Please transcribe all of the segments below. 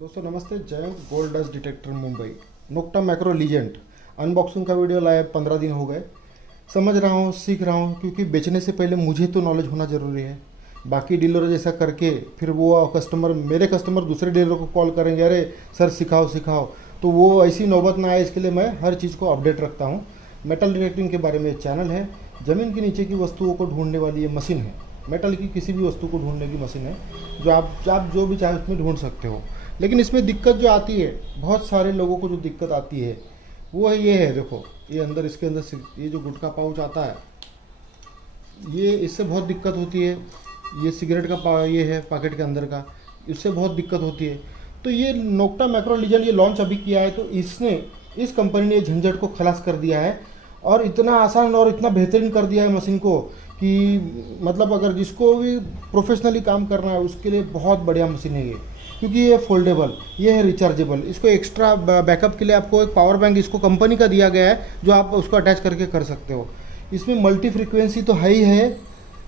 दोस्तों नमस्ते, जय gold dust detector Mumbai Nokta Makro Legend unboxing का वीडियो लाया 15 दिन हो गए। समझ रहा हूँ, सीख रहा हूँ, क्योंकि बेचने से पहले मुझे तो नॉलेज होना ज़रूरी है। बाकी डीलर जैसा करके फिर वो कस्टमर, मेरे कस्टमर दूसरे डीलर को कॉल करेंगे, अरे सर सिखाओ सिखाओ, तो वो ऐसी नौबत ना आए, इसके लिए मैं हर चीज़ को अपडेट रखता हूँ। मेटल डिटेक्टिंग के बारे में एक चैनल है। ज़मीन के नीचे की वस्तुओं को ढूंढने वाली ये मशीन है। मेटल की किसी भी वस्तु को ढूंढने की मशीन है, जो आप जो भी चाहे उसमें ढूंढ सकते हो। लेकिन इसमें दिक्कत जो आती है, बहुत सारे लोगों को जो दिक्कत आती है वो है ये है, देखो ये अंदर, इसके अंदर ये जो गुटखा पाउच आता है, ये इससे बहुत दिक्कत होती है। ये सिगरेट का ये है पैकेट के अंदर का, इससे बहुत दिक्कत होती है। तो ये नोक्टा मैक्रो लीजेंड ये लॉन्च अभी किया है, तो इसने, इस कंपनी ने झंझट को खलास कर दिया है और इतना आसान और इतना बेहतरीन कर दिया है मशीन को कि मतलब अगर जिसको भी प्रोफेशनली काम करना है उसके लिए बहुत बढ़िया मशीन है ये। क्योंकि ये फोल्डेबल, ये है रिचार्जेबल, इसको एक्स्ट्रा बैकअप के लिए आपको एक पावर बैंक इसको कंपनी का दिया गया है, जो आप उसको अटैच करके कर सकते हो। इसमें मल्टी फ्रीक्वेंसी तो है ही है,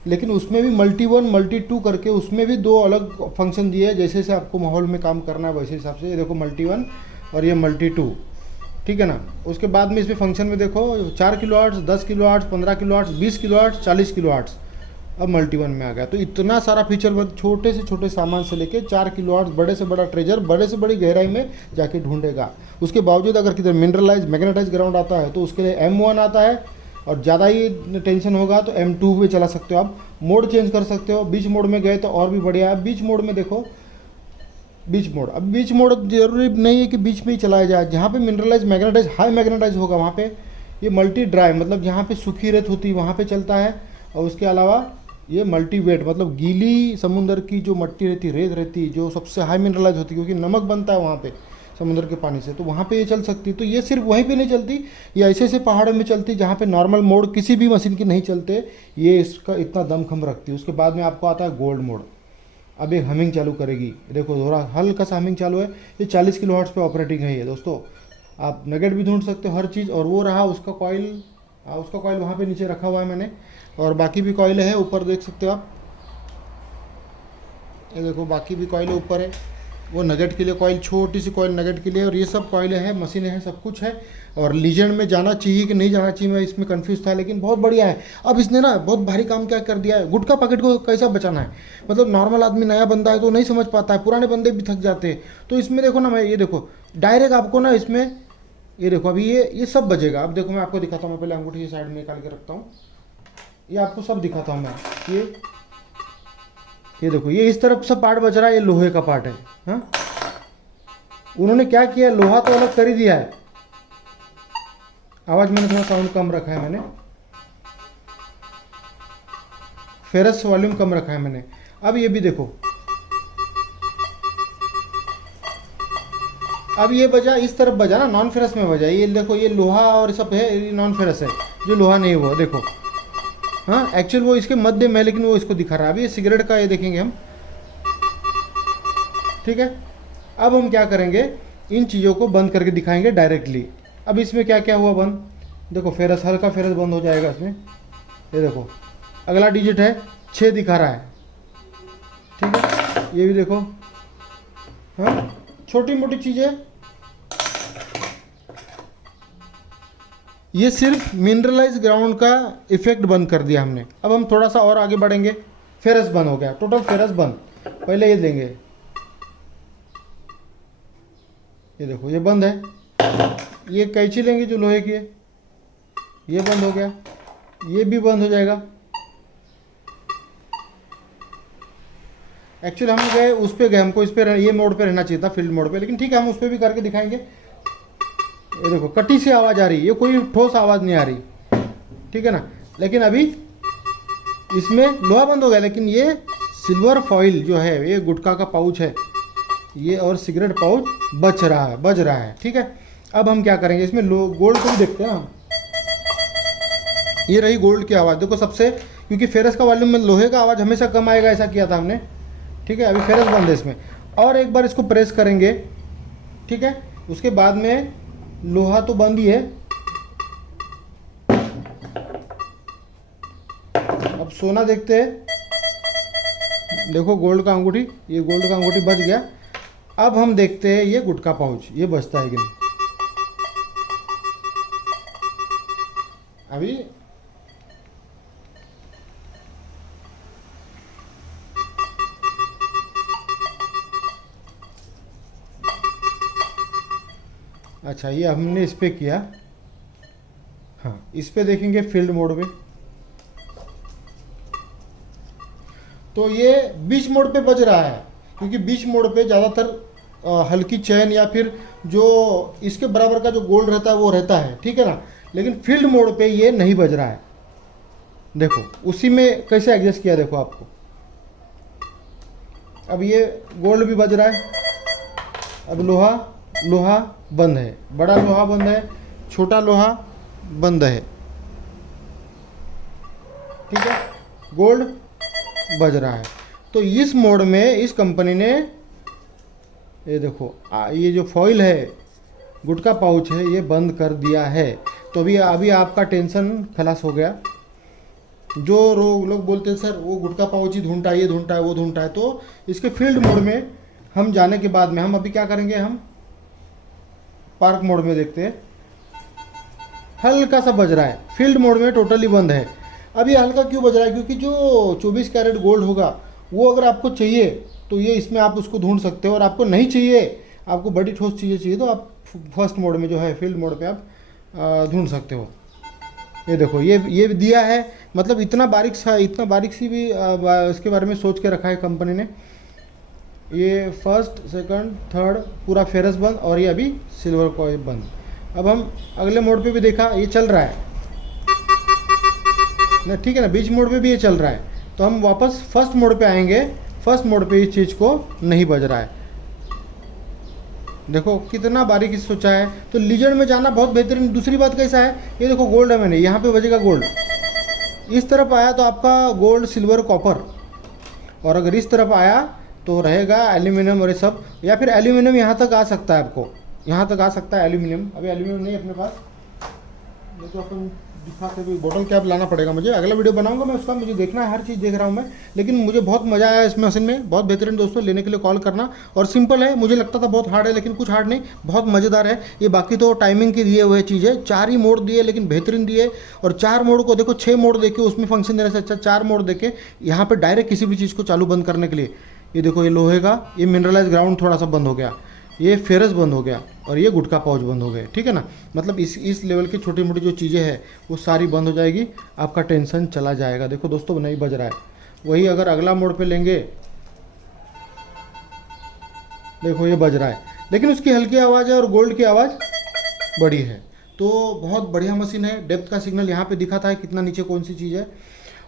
लेकिन उसमें भी मल्टी 1 मल्टी 2 करके उसमें भी दो अलग फंक्शन दिए हैं। जैसे जैसे आपको माहौल में काम करना है वैसे हिसाब से, ये देखो मल्टी 1 और ये मल्टी 2, ठीक है ना। उसके बाद में इसमें फंक्शन में देखो 4 kilo arts, 10 kilo arts, 15 kilo arts, 20 kilo arts, 40 kilo arts, अब मल्टी 1 में आ गया। तो इतना सारा फीचर, छोटे से छोटे सामान से लेके 4 किलो आर्ट्स, बड़े से बड़ा ट्रेजर, बड़े से बड़ी गहराई में जाके ढूंढेगा। उसके बावजूद अगर किधर मिनरलाइज मैग्नेटाइज ग्राउंड आता है तो उसके लिए M1 आता है, और ज़्यादा ही टेंशन होगा तो M2 में चला सकते हो आप। मोड चेंज कर सकते हो, बीच मोड में गए तो और भी बढ़िया है। बीच मोड में देखो, बीच मोड, अब बीच मोड जरूरी नहीं है कि बीच में ही चलाया जाए। जहाँ पे मिनरलाइज मैग्नेटाइज हाई मैग्नेटाइज होगा वहाँ पे ये मल्टी ड्राई, मतलब जहाँ पे सूखी रेत होती है वहाँ पे चलता है। और उसके अलावा ये मल्टी वेट, मतलब गीली समुंदर की जो मट्टी रहती, रेत रहती, जो सबसे हाई मिनरलाइज होती है, क्योंकि नमक बनता है वहाँ पे समुद्र के पानी से, तो वहाँ पे ये चल सकती है। तो ये सिर्फ वहीं पे नहीं चलती, ये ऐसे ऐसे पहाड़ों में चलती जहाँ पे नॉर्मल मोड किसी भी मशीन की नहीं चलते। ये इसका इतना दमखम रखती है। उसके बाद में आपको आता है गोल्ड मोड। अब एक हमिंग चालू करेगी, देखो थोड़ा हल्का सा हमिंग चालू है। ये 40 किलो हर्ट्ज पे ऑपरेटिंग है ये दोस्तों। आप नगेट भी ढूंढ सकते हो, हर चीज़। और वो रहा उसका कॉइल, उसका कॉइल वहाँ पे नीचे रखा हुआ है मैंने, और बाकी भी कॉइल है ऊपर, देख सकते हो आप। ये देखो बाकी भी कॉइल ऊपर है, वो नगेट के लिए कॉइल, छोटी सी कॉइल नगेट के लिए, और ये सब कॉइलें हैं, मशीनें हैं, सब कुछ है। और लीजेंड में जाना चाहिए कि नहीं जाना चाहिए, मैं इसमें कंफ्यूज था, लेकिन बहुत बढ़िया है। अब इसने ना बहुत भारी काम क्या कर दिया है, गुटखा पैकेट को कैसा बचाना है। मतलब नॉर्मल आदमी, नया बंदा है तो नहीं समझ पाता है, पुराने बंदे भी थक जाते हैं। तो इसमें देखो ना, मैं ये देखो डायरेक्ट आपको ना इसमें, ये देखो अभी ये सब बजेगा। अब देखो मैं आपको दिखाता हूँ, मैं पहले अंगूठी साइड में निकाल के रखता हूँ, ये आपको सब दिखाता हूँ मैं। ये देखो, ये इस तरफ सब पार्ट बच रहा है, ये लोहे का पार्ट है। हाँ, उन्होंने क्या किया, लोहा तो अलग कर ही दिया है। आवाज मैंने थोड़ा साउंड कम रखा है, मैंने फेरस वॉल्यूम कम रखा है मैंने। अब ये भी देखो, अब ये बजा, इस तरफ बजा ना, नॉन फेरस में बजा। ये देखो, ये लोहा और सब है, ये नॉन फेरस है, जो लोहा नहीं वो देखो। हाँ, एक्चुअल वो इसके मध्य में है, लेकिन वो इसको दिखा रहा है। अभी ये सिगरेट का ये देखेंगे हम, ठीक है। अब हम क्या करेंगे, इन चीज़ों को बंद करके दिखाएंगे डायरेक्टली। अब इसमें क्या क्या हुआ बंद, देखो फेरस, हल्का फेरस बंद हो जाएगा इसमें। ये देखो अगला डिजिट है 6 दिखा रहा है, ठीक है। ये भी देखो, हाँ, छोटी मोटी चीज़ें। ये सिर्फ मिनरलाइज ग्राउंड का इफेक्ट बंद कर दिया हमने। अब हम थोड़ा सा और आगे बढ़ेंगे, फेरस बंद हो गया, टोटल फेरस बंद। पहले ये देंगे, ये देखो ये बंद है। ये कैंची लेंगे जो लोहे की है, ये बंद हो गया, ये भी बंद हो जाएगा। एक्चुअली हम गए उस पे गए, हमको इस पे, ये मोड पे रहना चाहिए था, फील्ड मोड पे, लेकिन ठीक है हम उस पे भी करके दिखाएंगे। ये देखो कटी सी आवाज़ आ रही है, ये कोई ठोस आवाज़ नहीं आ रही, ठीक है ना। लेकिन अभी इसमें लोहा बंद हो गया, लेकिन ये सिल्वर फॉइल जो है, ये गुटखा का पाउच है ये, और सिगरेट पाउच बज रहा है, ठीक है। अब हम क्या करेंगे, इसमें गोल्ड को भी देखते हैं ना। ये रही गोल्ड की आवाज़, देखो सबसे, क्योंकि फेरस का वॉल्यूम में लोहे का आवाज़ हमेशा कम आएगा, ऐसा किया था हमने, ठीक है। अभी फेरस बंद है इसमें, और एक बार इसको प्रेस करेंगे, ठीक है। उसके बाद में लोहा तो बंद ही है। अब सोना देखते हैं, देखो गोल्ड का अंगूठी, ये गोल्ड का अंगूठी बच गया। अब हम देखते हैं ये गुटखा पाउच ये बजता है कि नहीं। अभी अच्छा, ये हमने इस पे किया। हाँ, इस पे देखेंगे फील्ड मोड पे, तो ये बीच मोड पे बज रहा है, क्योंकि बीच मोड पे ज़्यादातर हल्की चैन या फिर जो इसके बराबर का जो गोल्ड रहता है वो रहता है, ठीक है ना। लेकिन फील्ड मोड पे ये नहीं बज रहा है। देखो उसी में कैसे एडजस्ट किया, देखो आपको। अब ये गोल्ड भी बज रहा है। अब लोहा बंद है, बड़ा लोहा बंद है, छोटा लोहा बंद है, ठीक है। गोल्ड बज रहा है। तो इस मोड में इस कंपनी ने ये देखो ये जो फॉइल है गुटखा पाउच है ये बंद कर दिया है। तो अभी आपका टेंशन खलास हो गया। जो लोग बोलते हैं सर वो गुटखा पाउच ही ढूंढता है, ये ढूंढता है, वो ढूंढता है, तो इसके फील्ड मोड में हम जाने के बाद में हम अभी क्या करेंगे, हम पार्क मोड में देखते हैं। हल्का सा बज रहा है, फील्ड मोड में टोटली बंद है। अब ये हल्का क्यों बज रहा है, क्योंकि जो 24 कैरेट गोल्ड होगा वो अगर आपको चाहिए तो ये इसमें आप उसको ढूंढ सकते हो, और आपको नहीं चाहिए, आपको बड़ी ठोस चीज़ें चाहिए, तो आप फर्स्ट मोड में जो है फील्ड मोड पे आप ढूंढ सकते हो। ये देखो ये दिया है, मतलब इतना बारीक सी भी इसके बारे में सोच के रखा है कंपनी ने। ये फर्स्ट सेकंड थर्ड पूरा फेरस बंद, और ये अभी सिल्वर कॉइल बंद। अब हम अगले मोड पे भी देखा, ये चल रहा है ना, ठीक है ना, बीच मोड पे भी ये चल रहा है। तो हम वापस फर्स्ट मोड पे आएंगे, फर्स्ट मोड पे इस चीज़ को नहीं बज रहा है। देखो कितना बारीकी से सोचा है। तो लीजेंड में जाना बहुत बेहतरीन। दूसरी बात कैसा है, ये देखो गोल्ड है, मैंने यहाँ पे बजेगा गोल्ड, इस तरफ आया तो आपका गोल्ड सिल्वर कॉपर, और अगर इस तरफ आया तो रहेगा एल्यूमिनियम और ये सब, या फिर एल्यूमिनियम यहाँ तक आ सकता है, आपको यहाँ तक आ सकता है एल्यूमिनियम। अभी एल्यूमिनियम नहीं अपने पास, ये तो अपन दिखाते भी, बोतल कैप लाना पड़ेगा मुझे, अगला वीडियो बनाऊंगा मैं उसका, मुझे देखना है, हर चीज़ देख रहा हूँ मैं। लेकिन मुझे बहुत मज़ा आया इस मशीन में, बहुत बेहतरीन। दोस्तों लेने के लिए कॉल करना। और सिंपल है, मुझे लगता था बहुत हार्ड है, लेकिन कुछ हार्ड नहीं, बहुत मज़ेदार है ये। बाकी तो टाइमिंग के दिए हुए चीज़ है, 4 ही मोड दिए लेकिन बेहतरीन दिए। और 4 मोड को देखो, 6 मोड देके उसमें फंक्शन देने से अच्छा 4 मोड देके यहाँ पर डायरेक्ट किसी भी चीज़ को चालू बंद करने के लिए। ये देखो ये लोहे का, ये मिनरलाइज ग्राउंड थोड़ा सा बंद हो गया, ये फेरस बंद हो गया, और ये गुटखा पाउच बंद हो गए, ठीक है ना। मतलब इस लेवल की छोटी मोटी जो चीज़ें हैं वो सारी बंद हो जाएगी, आपका टेंशन चला जाएगा। देखो दोस्तों नहीं बज रहा है। वही अगर अगला मोड पे लेंगे, देखो ये बज रहा है, लेकिन उसकी हल्की आवाज़ है और गोल्ड की आवाज़ बड़ी है। तो बहुत बढ़िया मशीन है। डेप्थ का सिग्नल यहाँ पे दिखा था कितना नीचे कौन सी चीज़ है,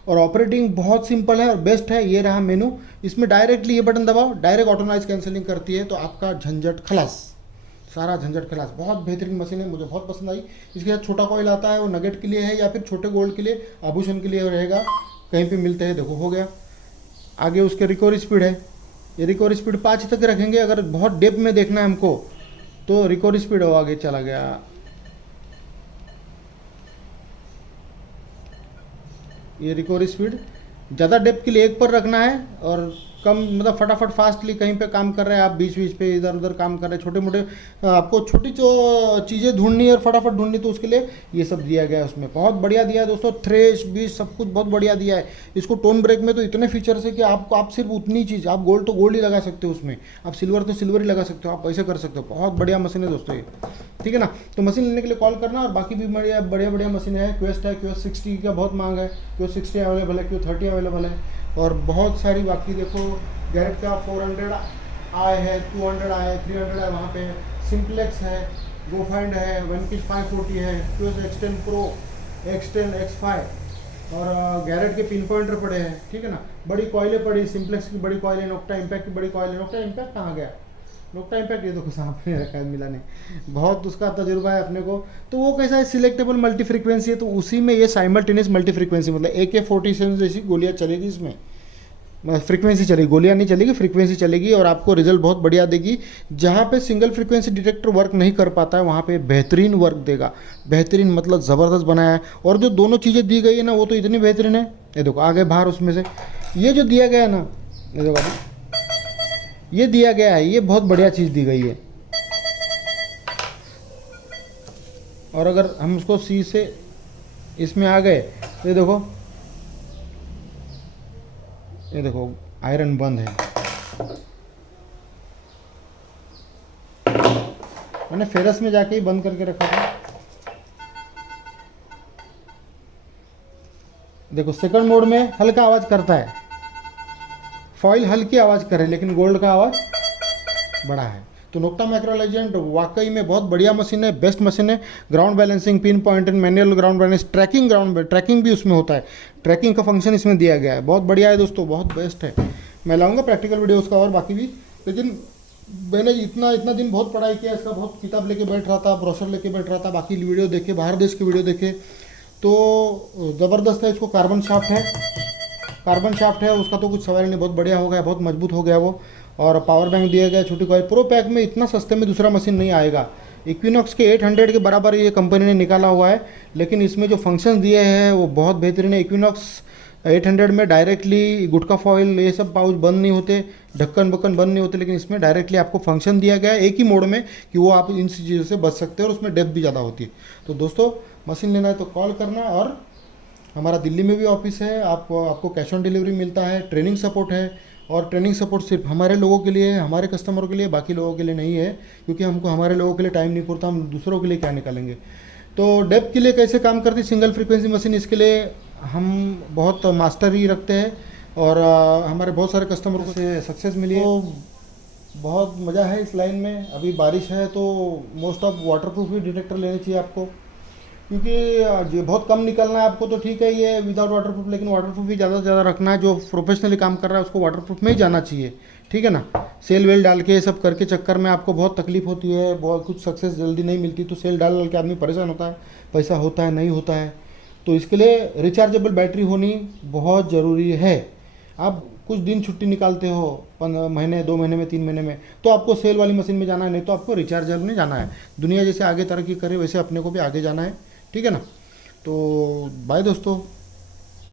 और ऑपरेटिंग बहुत सिंपल है और बेस्ट है। ये रहा मेनू, इसमें डायरेक्टली ये बटन दबाओ, डायरेक्ट ऑटो नॉइज कैंसिलिंग करती है, तो आपका झंझट खलास, सारा झंझट खलास। बहुत बेहतरीन मशीन है, मुझे बहुत पसंद आई। इसके साथ छोटा कॉइल आता है, वो नगेट के लिए है या फिर छोटे गोल्ड के लिए, आभूषण के लिए रहेगा, कहीं पे मिलते हैं। देखो हो गया। आगे उसके रिकवरी स्पीड है, ये रिकवरी स्पीड 5 तक रखेंगे। अगर बहुत डेप्थ में देखना है हमको तो रिकवरी स्पीड हो, आगे चला गया। ये रिकवरी स्पीड ज़्यादा डेप्थ के लिए 1 पर रखना है, और कम मतलब फटाफट फास्टली कहीं पे काम कर रहे हैं आप, बीच बीच पे इधर उधर काम कर रहे हैं, छोटे मोटे आपको छोटी जो चीज़ें ढूंढनी है और फटाफट ढूंढनी, तो उसके लिए ये सब दिया गया है उसमें। बहुत बढ़िया दिया है दोस्तों, थ्रेश बीच सब कुछ बहुत बढ़िया दिया है। इसको टोन ब्रेक में तो इतने फीचर्स है कि आप सिर्फ उतनी चीज़, आप गोल्ड तो गोल्ड ही लगा सकते हो उसमें, आप सिल्वर तो सिल्वर ही लगा सकते हो, आप ऐसे कर सकते हो। बहुत बढ़िया मशीन है दोस्तों ये, ठीक है ना। तो मशीन लेने के लिए कॉल करना। और बाकी भी बढ़िया बढ़िया मशीन है। क्वेस्ट है, क्वेस्ट 60 का बहुत मांग है, क्वेस्ट 60 अवेलेबल है, क्वेस्ट 30 अवेलेबल है, और बहुत सारी बाकी देखो गैरेट का 400 आए है, 200 आए है, 300 है, वहाँ पे सिंप्लेक्स है, गोफाइंड है, वेनकिश 540 है, quest X10 Pro, X10, X5, और गैरेट के पिन पॉइंटर पड़े हैं, ठीक है ना। बड़ी कॉइलें पड़ी, सिंप्लेक्स की बड़ी कॉइल है, नोक्टा इम्पैक्ट की बड़ी कॉइल है। नोक्टा इम्पैक्ट कहाँ गया, नोक्टा इम्पैक्ट ये देखो सामने रखा है, मिला नहीं, बहुत उसका तजुर्बा है अपने को। तो वो कैसा है, सिलेक्टेबल मल्टी फ्रीक्वेंसी है, तो उसी में ये साइमल्टेनियस मल्टी फ्रीक्वेंसी, मतलब AK-47 जैसी गोलियाँ चलेगी इसमें, फ्रीक्वेंसी चलेगी, गोलियां नहीं चलेगी, फ्रीक्वेंसी चलेगी, और आपको रिजल्ट बहुत बढ़िया देगी। जहाँ पे सिंगल फ्रीक्वेंसी डिटेक्टर वर्क नहीं कर पाता है वहाँ पे बेहतरीन वर्क देगा। बेहतरीन मतलब ज़बरदस्त बनाया है। और जो दोनों चीज़ें दी गई है ना वो तो इतनी बेहतरीन है। ये देखो आगे बाहर उसमें से ये जो दिया गया है ना, ये देखो ये दिया गया है, ये बहुत बढ़िया चीज़ दी गई है। और अगर हम उसको सी से इसमें आ गए तो ये देखो आयरन बंद है। मैंने फेरस में जाके ही बंद करके रखा था। देखो सेकंड मोड में हल्का आवाज़ करता है, फॉइल हल्की आवाज़ करे, लेकिन गोल्ड का आवाज़ बड़ा है। तो नोक्टा मैक्रो लीजेंड वाकई में बहुत बढ़िया मशीन है, बेस्ट मशीन है। Ground balancing, pin point and manual ground balance, tracking भी उसमें होता है, ट्रैकिंग का फंक्शन इसमें दिया गया है। बहुत बढ़िया है दोस्तों, बहुत बेस्ट है। मैं लाऊंगा प्रैक्टिकल वीडियो उसका और बाकी भी, लेकिन मैंने इतना दिन बहुत पढ़ाई किया इसका, बहुत किताब लेके बैठ रहा था, ब्रोशर लेके बैठ रहा था, बाकी वीडियो देखे, बाहर देश की वीडियो देखे, तो ज़बरदस्त है। इसको कार्बन शाफ्ट है उसका, तो कुछ सवाल नहीं, बहुत बढ़िया हो गया, बहुत मजबूत हो गया वो। और पावर बैंक दिया गया, छोटी कॉइल। प्रो पैक में इतना सस्ते में दूसरा मशीन नहीं आएगा। इक्विनॉक्स के 800 के बराबर ये कंपनी ने निकाला हुआ है, लेकिन इसमें जो फंक्शन दिए हैं वो बहुत बेहतरीन है। इक्विनॉक्स 800 में डायरेक्टली गुटका फॉइल ये सब पाउच बंद नहीं होते, ढक्कन बक्कन बंद नहीं होते, लेकिन इसमें डायरेक्टली आपको फंक्शन दिया गया है एक ही मोड में कि वो आप इन चीज़ों से बच सकते हैं, और उसमें डेप्थ भी ज़्यादा होती है। तो दोस्तों मशीन लेना है तो कॉल करना। और हमारा दिल्ली में भी ऑफिस है, आपको कैश ऑन डिलीवरी मिलता है, ट्रेनिंग सपोर्ट है। और ट्रेनिंग सपोर्ट सिर्फ हमारे लोगों के लिए है, हमारे कस्टमरों के लिए, बाकी लोगों के लिए नहीं है, क्योंकि हमको हमारे लोगों के लिए टाइम नहीं पड़ता, हम दूसरों के लिए क्या निकालेंगे। तो डेप्थ के लिए कैसे काम करती सिंगल फ्रीक्वेंसी मशीन, इसके लिए हम बहुत मास्टर ही रखते हैं, और हमारे बहुत सारे कस्टमरों को से सक्सेस मिली है। तो बहुत मज़ा है इस लाइन में। अभी बारिश है तो most of waterproof he detector लेने चाहिए आपको, क्योंकि ये बहुत कम निकलना है आपको तो ठीक है ये विदाउट वाटरप्रूफ, लेकिन वाटरप्रूफ ही ज़्यादा से ज़्यादा रखना है। जो प्रोफेशनली काम कर रहा है उसको वाटरप्रूफ में ही जाना चाहिए, ठीक है ना। सेल वेल डाल के ये सब करके चक्कर में आपको बहुत तकलीफ होती है, बहुत कुछ सक्सेस जल्दी नहीं मिलती, तो सेल डाल के आदमी परेशान होता है, पैसा होता है नहीं होता है। तो इसके लिए रिचार्जेबल बैटरी होनी बहुत ज़रूरी है। आप कुछ दिन छुट्टी निकालते हो, 15 महीने, 2 महीने में, 3 महीने में, तो आपको सेल वाली मशीन में जाना है, नहीं तो आपको रिचार्जेबल में जाना है। दुनिया जैसे आगे तरक्की करे वैसे अपने को भी आगे जाना है, ठीक है ना। तो बाय दोस्तों।